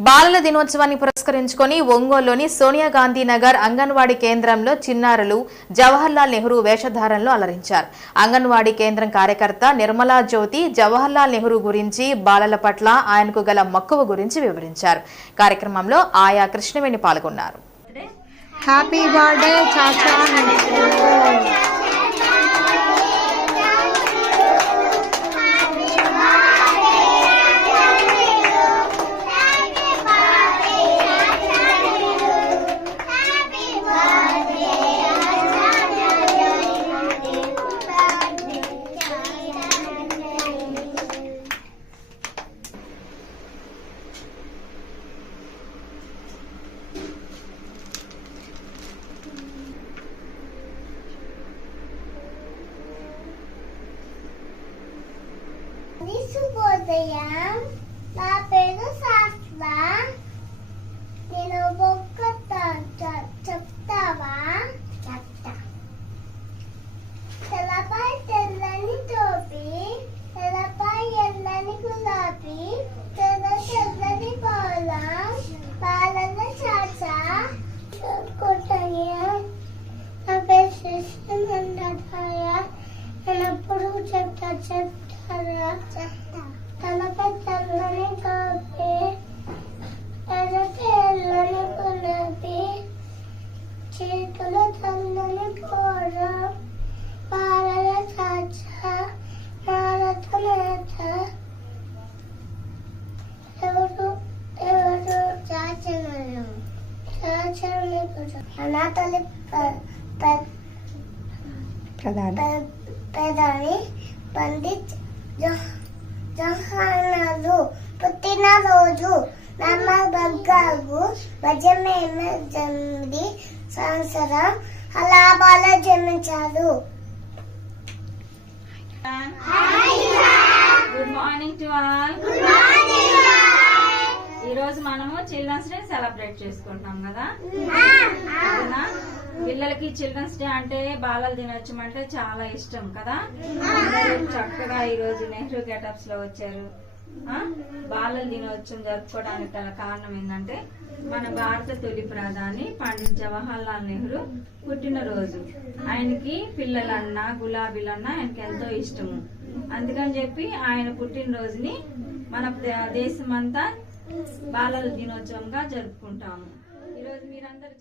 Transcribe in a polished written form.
బాలల దినోత్సవాన్ని పురస్కరించుకొని ఒంగోలులోని సోనియా గాంధీ నగర్ అంగన్వాడీ కేంద్రంలో చిన్నారులు జవహర్లాల్ నెహ్రూ వేషధారణలో అలరించారు. అంగన్వాడీ కేంద్రం కార్యకర్త నిర్మలా జ్యోతి జవహర్లాల్ నెహ్రూ గురించి, బాలల పట్ల ఆయనకు గల మక్కువ గురించి వివరించారు. కార్యక్రమంలో ఆయా కృష్ణవేణి పాల్గొన్నారు. హ్యాపీ బర్త్డే చాచా. శుభోదయం. నా పేరు శాస్త్ర. నేను ఒక్క చెప్తావా? తెల్లపై తెల్లని టోపీ, తెల్లపై ఎల్లని గులాబీ, తెల్లని పాలన చాచా. నా పేరు శిష్యుండటాయ. నేను ఎప్పుడు చెప్తారా? తలపై తెల్లని టోపీ, తెల్లని గులాబీ, చేతులు తెల్లని కూర, పాలన చాచా, భారత నేత. ఎవరు చాచను అనాథలి ప్రధాని పండిత్ జవహర్లాల్ పుట్టినరోజు నమ్మబగ్గారు 18 సంవత్సరం అలహాబాద్లో జన్మించారు. Good morning to all. ఈ రోజు మనము చిల్డ్రన్స్ డే సెలబ్రేట్ చేసుకుంటున్నాం కదా. పిల్లలకి చిల్డ్రన్స్ డే అంటే, బాలల దినోత్సవం అంటే చాలా ఇష్టం కదా. చక్కగా ఈ రోజు నెహ్రూ గెటప్స్ లో వచ్చారు. బాలల దినోత్సవం జరుపుకోవడానికి గల కారణం ఏంటంటే, మన భారత తొలి ప్రధాని పండిత్ జవహర్లాల్ నెహ్రూ పుట్టినరోజు. ఆయనకి పిల్లలన్నా గులాబీలన్నా ఆయనకి ఎంతో ఇష్టము. అందుకని చెప్పి ఆయన పుట్టినరోజుని మన దేశమంతా బాలల దినోత్సవంగా జరుపుకుంటాము. ఈరోజు మీరందరూ